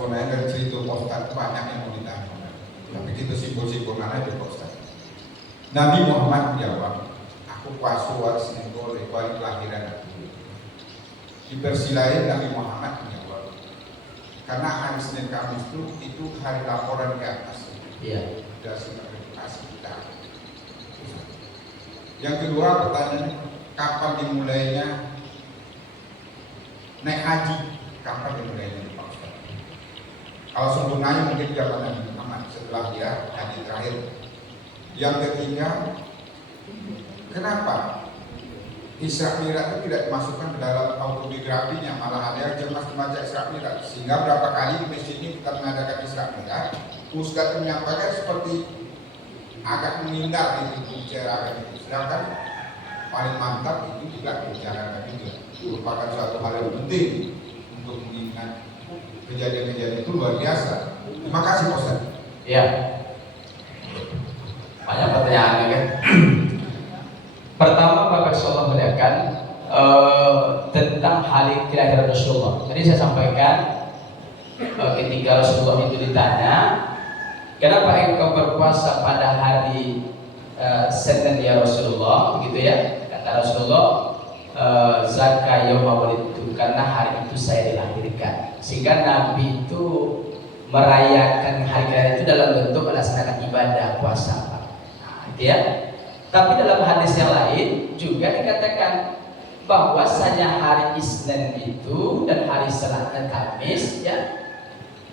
sebenarnya dari cerita Ustaz banyak yang mau ditanya, tapi kita simpul-simpul aja Ustaz. Nabi Muhammad menjawab, aku puasa hari Senin Kore, hari kelahiran aku. Di versi lain Nabi Muhammad menjawab, karena hari Senin Kamis itu hari laporan ke atas. Iya. Dari kasih kita. Yang kedua pertanyaan, kapan dimulainya naik haji? Kapan dimulainya Pak Ustaz? Kalau sempurnanya mungkin zaman Nabi Muhammad setelah dia haji terakhir. Yang ketiga, kenapa Isra Mi'raj itu tidak dimasukkan ke dalam autobiografinya, malah ada yang cemas membaca Isra Mi'raj, sehingga berapa kali di masjid ini kita mengadakan Isra Mi'raj, Ustaz menyampaikan seperti agak menghindar itu bicarakan itu, sedangkan paling mantap itu juga bicarakan juga, merupakan suatu hal yang penting untuk mengingat kejadian-kejadian itu luar biasa. Terima kasih Ustaz. Iya. Banyak pertanyaannya kan. Pertama Bapak Sallallahu muliakan tentang hari kelahiran Rasulullah. Tadi saya sampaikan ketika Rasulullah itu ditanya, kenapa engkau berpuasa pada hari Senin ya Rasulullah, begitu ya? Kata Rasulullah, Zaka yauma wulidtu, karena hari itu saya dilahirkan. Sehingga Nabi itu merayakan hari kelahiran itu dalam bentuk melaksanakan ibadah puasa. Ya, tapi dalam hadis yang lain juga dikatakan bahwasanya hari Isnin itu dan hari Selasa Kamis, ya,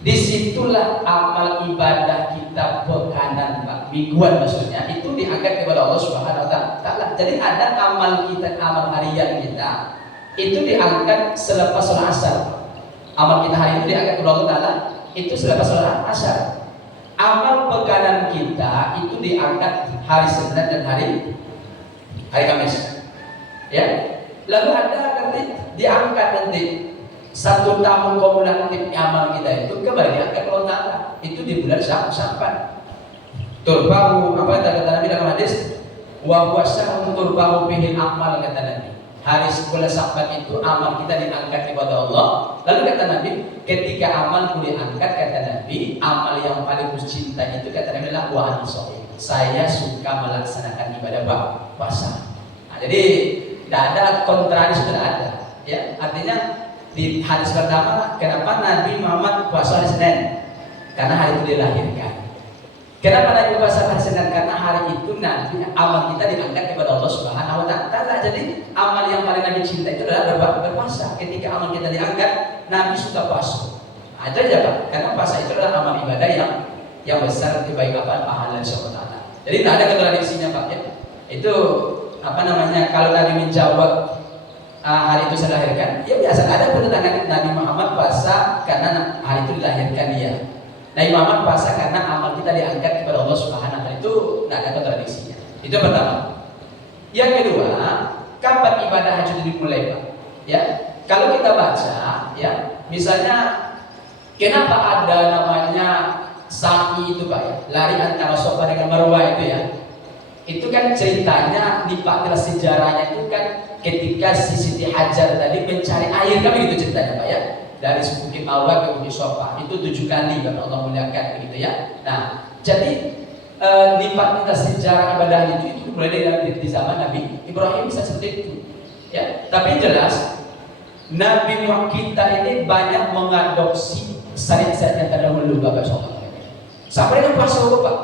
disitulah amal ibadah kita pekanan mingguan, maksudnya itu diangkat kepada Allah Subhanahu Wa Taala. Jadi ada amal kita, amal harian kita itu diangkat selepas sholat asar. Amal kita hari itu diangkat kepada Allah Taala itu selepas sholat asar. Amal pekanan kita itu diangkat hari Senin dan hari Kamis, ya. Lalu ada nanti diangkat nanti 1 tahun kumulatif amal kita itu kembali diangkat ke Allah. Itu di bulan Sya'ban. Turbahu, apa kata Nabi dalam hadis? Wa huwa syahrun turbahu bihi amal, kata Nabi. Hari bulan Sya'ban itu amal kita diangkat kepada Allah. Lalu kata Nabi, ketika amalku diangkat, kata Nabi, amal yang paling cinta itu kata Nabi adalah wa an-shaum. Saya suka melaksanakan ibadah puasa. Nah, jadi tidak ada kontradiksi, tidak ada. Ya, artinya di hadis pertama, kenapa Nabi Muhammad puasa hari Senin? Karena hari itu dilahirkan. Kenapa Nabi puasa hari Senin? Karena hari itu nanti amal kita diangkat kepada Allah Subhanahu Wa Taala. Jadi amal yang paling Nabi cinta itu adalah berpuasa. Ketika amal kita diangkat, Nabi suka puasa. Nah, itu aja Pak. Karena puasa itu adalah amal ibadah yang besar baik apa pahala Allah Taala. Jadi tidak ada kontradiksinya Pak. Ya. Itu apa namanya? Kalau Nabi menjawab hari itu saya lahirkan, ya biasa. Ada penentangan Nabi Muhammad puasa karena hari itu dilahirkan dia. Nabi Muhammad puasa karena amal kita diangkat kepada Allah Subhanahu Wa Taala. Itu tidak ada kontradiksinya. Itu pertama. Yang kedua, kapan ibadah haji itu dimulai Pak? Ya, kalau kita baca, ya, misalnya kenapa ada namanya sa'i itu Pak, ya, lari antara Safa dengan Marwah itu ya. Itu kan ceritanya di fakta sejarahnya itu kan ketika si Siti Hajar tadi mencari air, kan begitu ceritanya Pak ya. Dari Bukit Marwah ke Bukit Safa itu 7 kali karena Allah muliakan begitu ya. Nah, jadi di fakta sejarah ibadah itu mulai dari zaman Nabi Ibrahim bisa seperti itu. Ya, tapi jelas Nabi Muhammad kita ini banyak mengadopsi syariat-syariat yang terdahulu Bapak Saudara. Sampai dengan puasa Pak.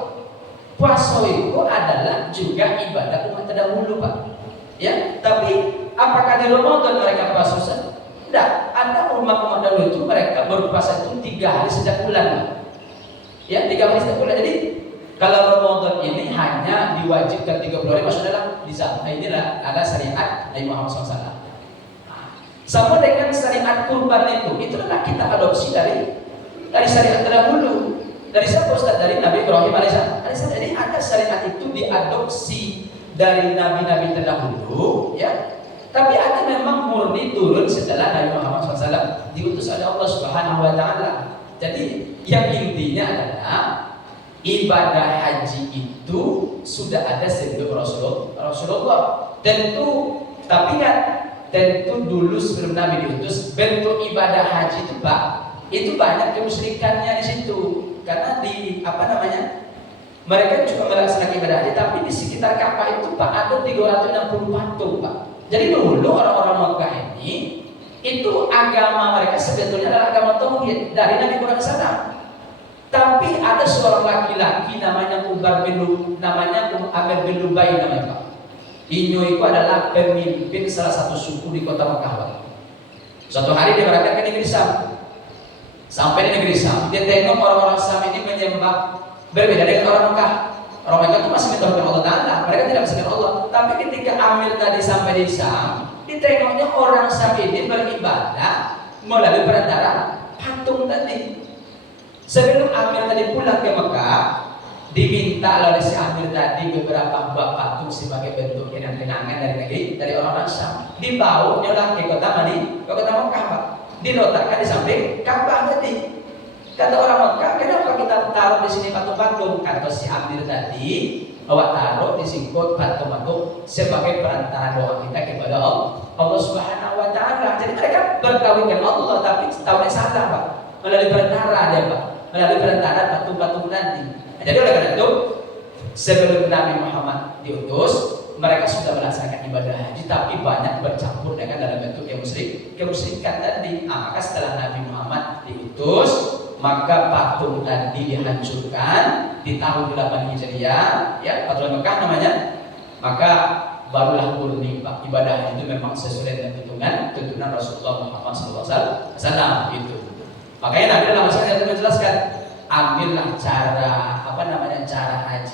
Puasa itu adalah juga ibadah umat terdahulu Pak. Ya, tapi apakah di Ramadan mereka puasa? Tidak. Ada umat-umat dahulu itu mereka berpuasa itu 3 hari setiap bulan Pak. Ya, 3 hari setiap bulan. Jadi kalau Ramadan ini hanya diwajibkan 30 hari, maksudnya di sana inilah ada syariat Nabi Muhammad SAW. Sama dengan syariat kurban itu adalah kita adopsi dari syariat terdahulu. Dari siapa Ustaz? Dari Nabi Ibrahim alaihissalam. Jadi ada syariat itu diadopsi dari nabi-nabi terdahulu, ya. Tapi ada memang murni turun setelah Nabi Muhammad SAW diutus oleh Allah Subhanahu Wa Taala. Jadi yang intinya adalah ibadah haji itu sudah ada sebelum Rasulullah. Tapi kan tentu dulu sebelum Nabi diutus bentuk ibadah haji itu Pak itu banyak kemusyrikannya di situ. Karena di apa namanya? Mereka juga melaksanakan ibadah haji, tapi di sekitar Ka'bah itu Pak ada 360 patung Pak. Jadi dulu orang-orang Mekah ini itu agama mereka sebetulnya adalah agama tauhid dari Nabi Muhammad SAW. Tapi ada seorang laki-laki namanya Amir bin Lubai namanya Pak. Inyo itu adalah pemimpin salah satu suku di kota Mekah Pak. Suatu hari dia berangkat ke negeri Syam. Sampai di negeri Syam, dia tengok orang-orang Syam ini menyembah berbeda dengan orang Mekah. Orang Mekah itu masih mentauhidkan Allah Ta'ala, mereka tidak mengesahkan Allah. Tapi ketika Amir tadi sampai di Syam, ditengoknya orang Syam ini beribadah melalui perantara patung tadi. Sebelum Amir tadi pulang ke Mekah, diminta oleh si Amir tadi beberapa buah patung sebagai bentuk kenang-kenangan dari orang Syam. Dibawa ke kota Madinah, ke kota Mekah Pak. Diletakkan di samping Ka'bah tadi. Kata orang Mekah, kenapa kita taruh di sini patung-patung? Kata si Amir tadi, awak taruh di singkut patung-patung sebagai perantara doa kita kepada Allah Subhanahu Wa Taala. Jadi mereka bertauhid dengan Allah, tapi tauhidnya salah Pak. Melalui perantara dia Pak, melalui perantara patung-patung tadi. Jadi oleh karena itu, sebelum Nabi Muhammad diutus, mereka sudah melaksanakan ibadah haji, tapi banyak bercampur dengan dalam bentuk kemusyrikan tadi. Maka setelah Nabi Muhammad diutus, maka patung tadi dihancurkan di tahun 8 Hijriah, ya, patung Mekah namanya. Maka barulah murni Pak, ibadah haji itu memang sesuai dengan tuntunan Rasulullah Muhammad SAW itu. Makanya Nabi dalam hadis menjelaskan, ambillah cara haji